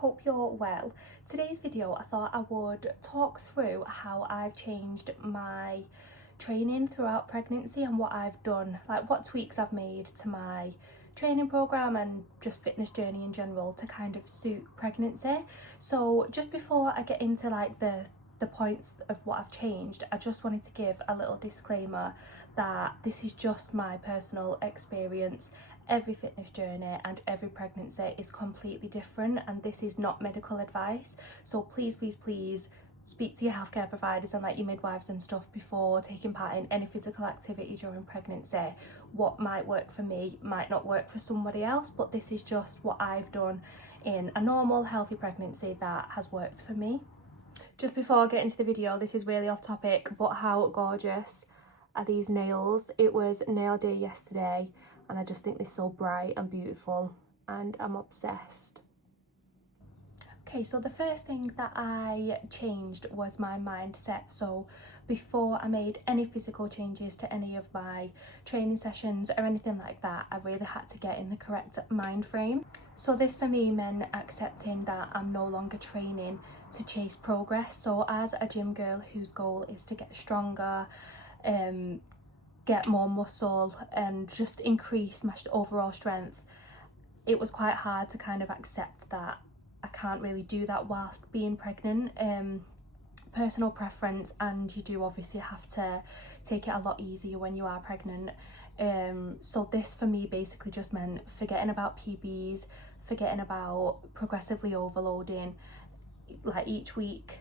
hope you're well. Today's video, I thought I would talk through how I've changed my training throughout pregnancy and what I've done, like what tweaks I've made to my training program and just fitness journey in general to kind of suit pregnancy. So just before I get into like the points of what I've changed, I just wanted to give a little disclaimer that this is just my personal experience. Every fitness journey and every pregnancy is completely different, and this is not medical advice. So please speak to your healthcare providers and like your midwives and stuff before taking part in any physical activity during pregnancy. What might work for me might not work for somebody else, but this is just what I've done in a normal healthy pregnancy that has worked for me. Just before I get into the video, this is really off topic, but how gorgeous are these nails? It was nail day yesterday and I just think they're so bright and beautiful and I'm obsessed. Okay, so the first thing that I changed was my mindset. So before I made any physical changes to any of my training sessions or anything like that, I really had to get in the correct mind frame. So this for me meant accepting that I'm no longer training to chase progress. So as a gym girl whose goal is to get stronger, get more muscle and just increase my overall strength, it was quite hard to kind of accept that I can't really do that whilst being pregnant. Personal preference, and you do obviously have to take it a lot easier when you are pregnant. So this for me basically just meant forgetting about PBs, forgetting about progressively overloading like each week,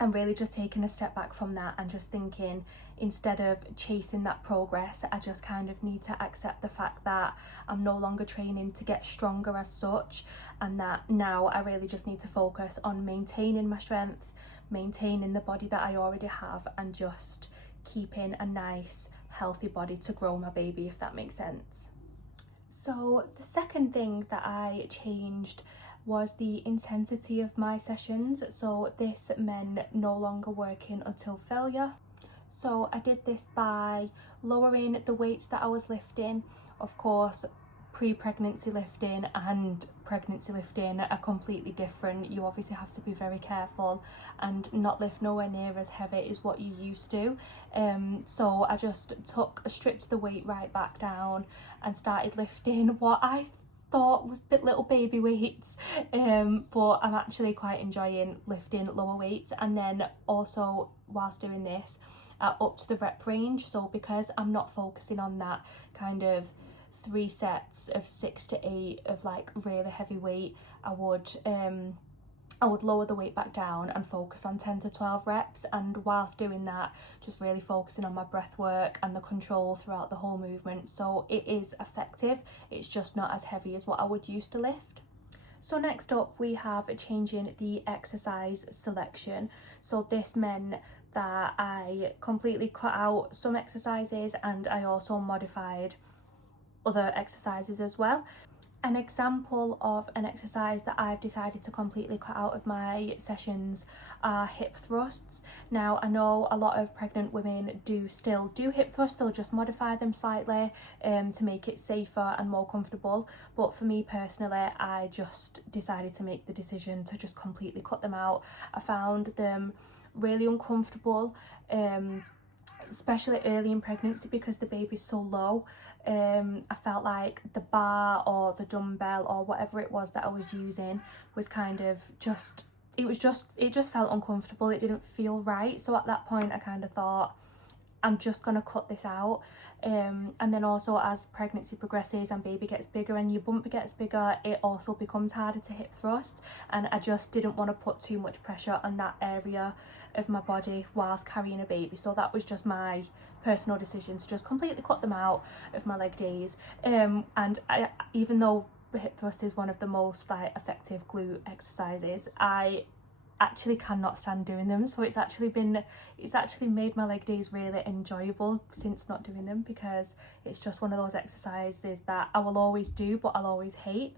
and really just taking a step back from that and just thinking, instead of chasing that progress, I just kind of need to accept the fact that I'm no longer training to get stronger as such, and that now I really just need to focus on maintaining my strength, maintaining the body that I already have, and just keeping a nice healthy body to grow my baby, if that makes sense. So the second thing that I changed was the intensity of my sessions. So this meant no longer working until failure. So I did this by lowering the weights that I was lifting. Of course, pre-pregnancy lifting and pregnancy lifting are completely different. You obviously have to be very careful and not lift nowhere near as heavy as what you used to. So I just stripped the weight right back down and started lifting what I thought was little baby weights, but I'm actually quite enjoying lifting lower weights. And then also whilst doing this, I upped the rep range. So because I'm not focusing on that kind of 3 sets of 6 to 8 of like really heavy weight, I would lower the weight back down and focus on 10 to 12 reps, and whilst doing that just really focusing on my breath work and the control throughout the whole movement. So it is effective, it's just not as heavy as what I would used to lift. So next up we have changing the exercise selection. So this meant that I completely cut out some exercises and I also modified other exercises as well. An example of an exercise that I've decided to completely cut out of my sessions are hip thrusts. Now I know a lot of pregnant women still do hip thrusts, they'll just modify them slightly to make it safer and more comfortable, but for me personally I just decided to make the decision to just completely cut them out. I found them really uncomfortable, especially early in pregnancy because the baby's so low. I felt like the bar or the dumbbell or whatever it was that I was using was kind of it just felt uncomfortable. It didn't feel right. So at that point I kind of thought, I'm just gonna cut this out. And then also as pregnancy progresses and baby gets bigger and your bump gets bigger, it also becomes harder to hip thrust, and I just didn't want to put too much pressure on that area of my body whilst carrying a baby. So that was just my personal decision to just completely cut them out of my leg days. And even though hip thrust is one of the most like effective glute exercises, I actually cannot stand doing them. So it's actually made my leg days really enjoyable since not doing them, because it's just one of those exercises that I will always do but I'll always hate.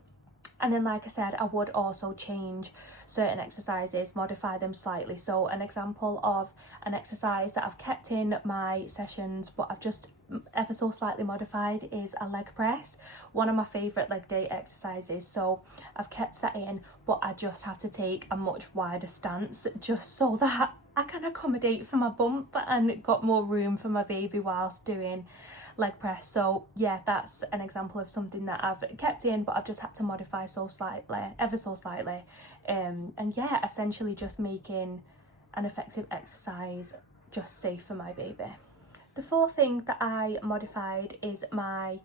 And then, like I said, I would also change certain exercises, modify them slightly. So an example of an exercise that I've kept in my sessions, but I've just ever so slightly modified, is a leg press, one of my favourite leg day exercises. So I've kept that in, but I just have to take a much wider stance just so that I can accommodate for my bump and got more room for my baby whilst doing leg press. So yeah, that's an example of something that I've kept in, but I've just had to modify so slightly, ever so slightly, and yeah, essentially just making an effective exercise just safe for my baby. The fourth thing that I modified is my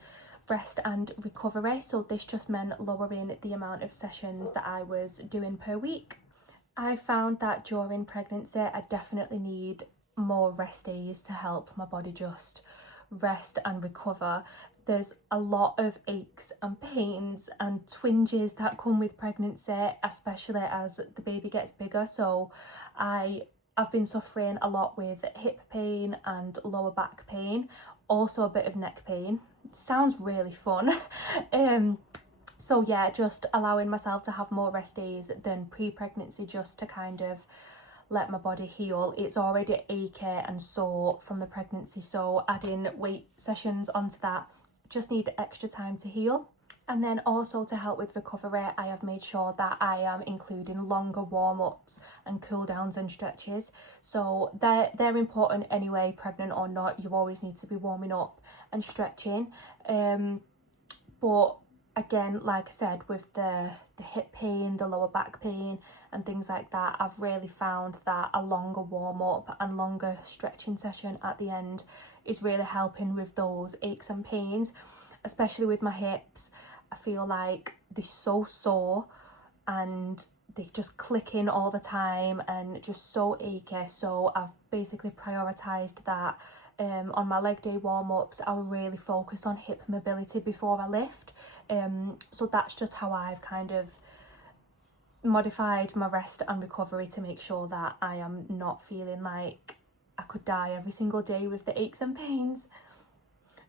rest and recovery. So this just meant lowering the amount of sessions that I was doing per week. I found that during pregnancy I definitely need more rest days to help my body just rest and recover. There's a lot of aches and pains and twinges that come with pregnancy, especially as the baby gets bigger. So I've been suffering a lot with hip pain and lower back pain, also a bit of neck pain. It sounds really fun. So yeah, just allowing myself to have more rest days than pre-pregnancy, just to kind of let my body heal. It's already achy and sore from the pregnancy, so adding weight sessions onto that, just need extra time to heal. And then also to help with recovery, I have made sure that I am including longer warm-ups and cool downs and stretches. So they're important anyway, pregnant or not. You always need to be warming up and stretching. But again, like I said, with the hip pain, the lower back pain and things like that, I've really found that a longer warm-up and longer stretching session at the end is really helping with those aches and pains, especially with my hips. I feel like they're so sore and they just click in all the time and just so achy. So I've basically prioritised that. On my leg day warm-ups, I'll really focus on hip mobility before I lift. So that's just how I've kind of modified my rest and recovery to make sure that I am not feeling like I could die every single day with the aches and pains.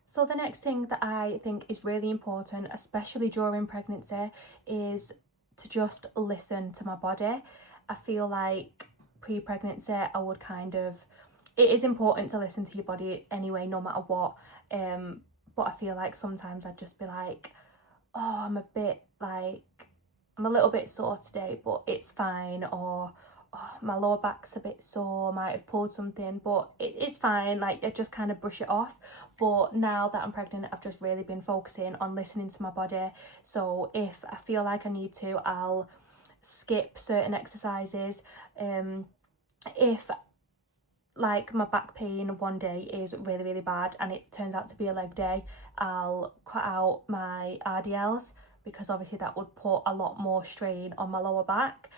So the next thing that I think is really important, especially during pregnancy, is to just listen to my body. I feel like pre-pregnancy I would it is important to listen to your body anyway, no matter what, but I feel like sometimes I'd just be like, oh, I'm a little bit sore today, but it's fine, or oh, my lower back's a bit sore, might have pulled something, but it's fine. Like, I just kind of brush it off. But now that I'm pregnant, I've just really been focusing on listening to my body. So if I feel like I need to, I'll skip certain exercises. If like my back pain one day is really, really bad and it turns out to be a leg day, I'll cut out my RDLs, because obviously that would put a lot more strain on my lower back.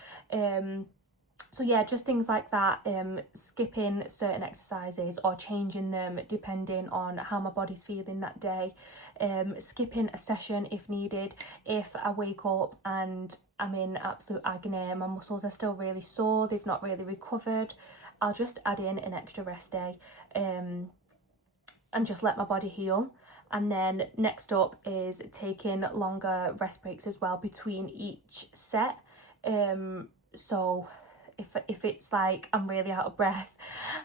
So yeah, just things like that, skipping certain exercises or changing them depending on how my body's feeling that day, skipping a session if needed. If I wake up and I'm in absolute agony, my muscles are still really sore, they've not really recovered, I'll just add in an extra rest day, and just let my body heal. And then next up is taking longer rest breaks as well between each set. So if it's like I'm really out of breath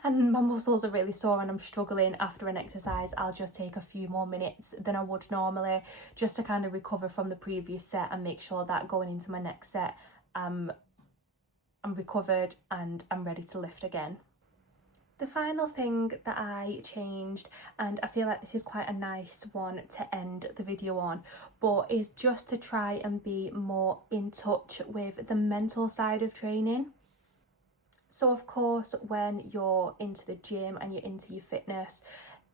and my muscles are really sore and I'm struggling after an exercise, I'll just take a few more minutes than I would normally, just to kind of recover from the previous set and make sure that going into my next set, I'm recovered and I'm ready to lift again. The final thing that I changed, and I feel like this is quite a nice one to end the video on, but is just to try and be more in touch with the mental side of training. So of course, when you're into the gym and you're into your fitness,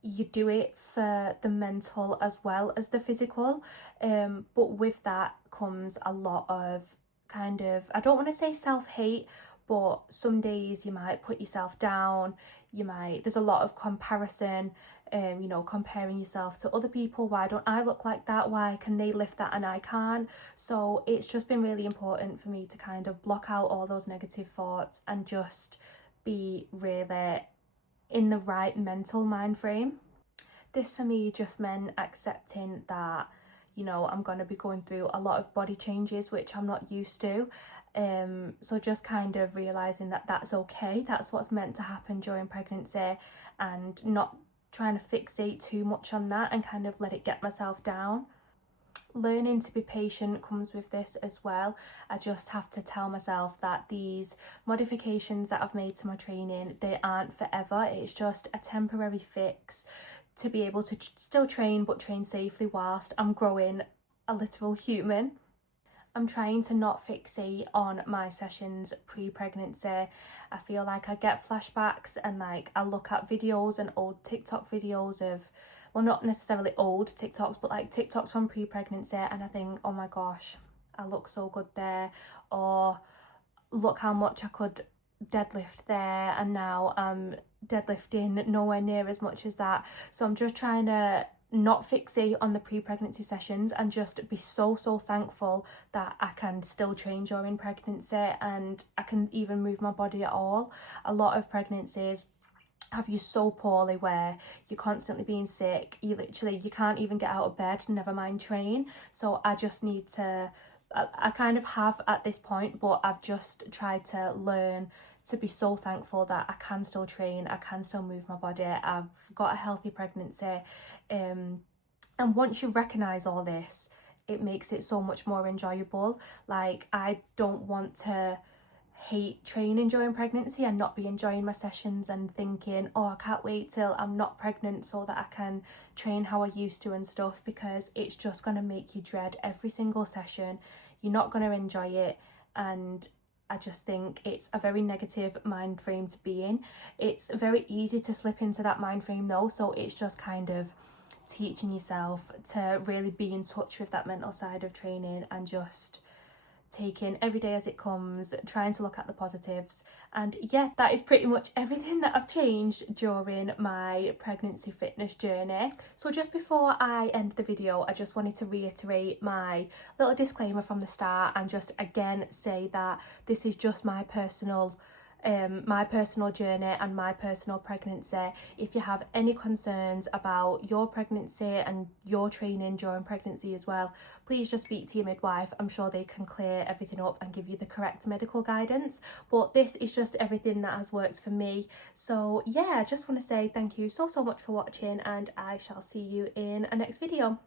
you do it for the mental as well as the physical, but with that comes a lot of kind of, I don't want to say self-hate, but some days you might put yourself down, there's a lot of comparison, comparing yourself to other people. Why don't I look like that? Why can they lift that and I can't? So it's just been really important for me to kind of block out all those negative thoughts and just be really in the right mental mind frame. This for me just meant accepting that you know, I'm going to be going through a lot of body changes which I'm not used to. So just kind of realizing that that's okay, that's what's meant to happen during pregnancy, and not trying to fixate too much on that and kind of let it get myself down. Learning to be patient comes with this as well. I just have to tell myself that these modifications that I've made to my training, they aren't forever. It's just a temporary fix to be able to still train, but train safely whilst I'm growing a literal human. I'm trying to not fixate on my sessions pre-pregnancy. I feel like I get flashbacks and like I look at videos and old TikTok videos of, well, not necessarily old TikToks, but like TikToks from pre-pregnancy, and I think, oh my gosh, I look so good there, or look how much I could deadlift there, and now I'm deadlifting nowhere near as much as that. So I'm just trying to not fixate on the pre-pregnancy sessions and just be so thankful that I can still train during pregnancy and I can even move my body at all. A lot of pregnancies have you so poorly where you're constantly being sick, you can't even get out of bed, never mind train. So I just need to, I kind of have at this point, but I've just tried to learn to be so thankful that I can still train, I can still move my body, I've got a healthy pregnancy. And once you recognise all this, it makes it so much more enjoyable. Like, I don't want to hate training during pregnancy and not be enjoying my sessions and thinking, oh, I can't wait till I'm not pregnant so that I can train how I used to and stuff, because it's just going to make you dread every single session. You're not going to enjoy it, and I just think it's a very negative mind frame to be in. It's very easy to slip into that mind frame though, so it's just kind of teaching yourself to really be in touch with that mental side of training and just taking every day as it comes, trying to look at the positives. And yeah, that is pretty much everything that I've changed during my pregnancy fitness journey. So just before I end the video, I just wanted to reiterate my little disclaimer from the start and just again say that this is just my personal journey and my personal pregnancy. If you have any concerns about your pregnancy and your training during pregnancy as well, please just speak to your midwife. I'm sure they can clear everything up and give you the correct medical guidance, but this is just everything that has worked for me. So yeah, I just want to say thank you so much for watching, and I shall see you in a next video.